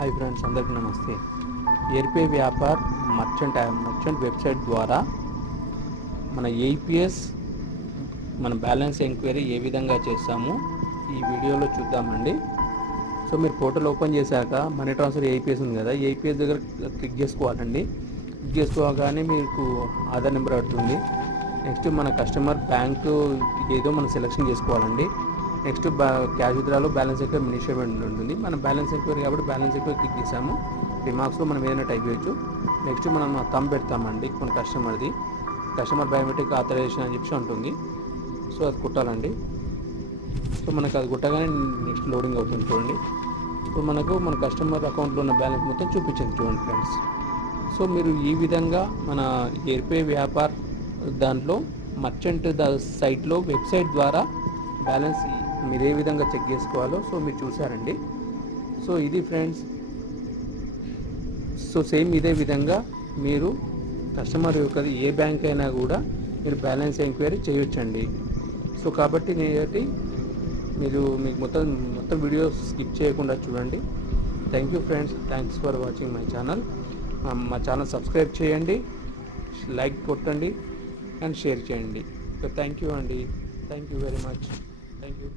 Hi friends, అందరికీ నమస్తే. ఎయిర్పే Vyapar merchant website ద్వారా మన ఏపీఎస్ మన బ్యాలెన్స్ ఎంక్వైరీ ఏ విధంగా చేస్తామో ఈ వీడియోలో చూద్దామండి. సో మీరు పోర్టల్ ఓపెన్ చేశాక మనీ ట్రాన్స్ఫర్ ఏపీఎస్ ఉంది కదా, ఏపీఎస్ దగ్గర క్లిక్ చేసుకోవాలండి. క్లిక్ చేసుకోగానే మీకు ఆధార్ నెంబర్ అడుగుతుంది. నెక్స్ట్ మన కస్టమర్ బ్యాంకు ఏదో మనం సెలెక్షన్ చేసుకోవాలండి. నెక్స్ట్ క్యాష్ విత్డ్రాలో బ్యాలెన్స్ ఎంక్వైరీ మినీ స్టేట్మెంట్ ఉంటుంది. మనం బ్యాలెన్స్ ఎంక్వైరీ కాబట్టి బ్యాలెన్స్ ఎంక్వైరీ క్లిక్ చేసాము. రిమార్క్స్లో మనం ఏదైనా టైప్ చేయొచ్చు. నెక్స్ట్ మనం థంబ్ పెడతామండి మన కస్టమర్ బయోమెట్రిక్ ఆథరైజేషన్ అని చెప్పి ఉంటుంది. సో అది కుట్టాలండి. సో మనకు అది కుట్టగానే నెక్స్ట్ లోడింగ్ అవుతుంది చూడండి. సో మనకు మన కస్టమర్ అకౌంట్లో ఉన్న బ్యాలెన్స్ మొత్తం చూపించింది చూడండి ఫ్రెండ్స్. సో మీరు ఈ విధంగా మన ఎయిర్పే వ్యాపార్ దాంట్లో మర్చెంట్ సైట్లో వెబ్సైట్ ద్వారా బ్యాలెన్స్ మీరు ఏ విధంగా చెక్ చేసుకోవాలో సో మీరు చూసారండి. సో ఇది ఫ్రెండ్స్. సో సేమ్ ఇదే విధంగా మీరు కస్టమర్ యొక్క ఏ బ్యాంక్ అయినా కూడా మీరు బ్యాలెన్స్ ఎంక్వైరీ చేయొచ్చండి. సో కాబట్టి మీరు మీకు మొత్తం వీడియో స్కిప్ చేయకుండా చూడండి. Thank you friends, thanks for watching my channel. మా ఛానల్ సబ్స్క్రైబ్ చేయండి, లైక్ కొట్టండి అండ్ షేర్ చేయండి. థ్యాంక్ యూ అండి. Thank you very much. Thank you.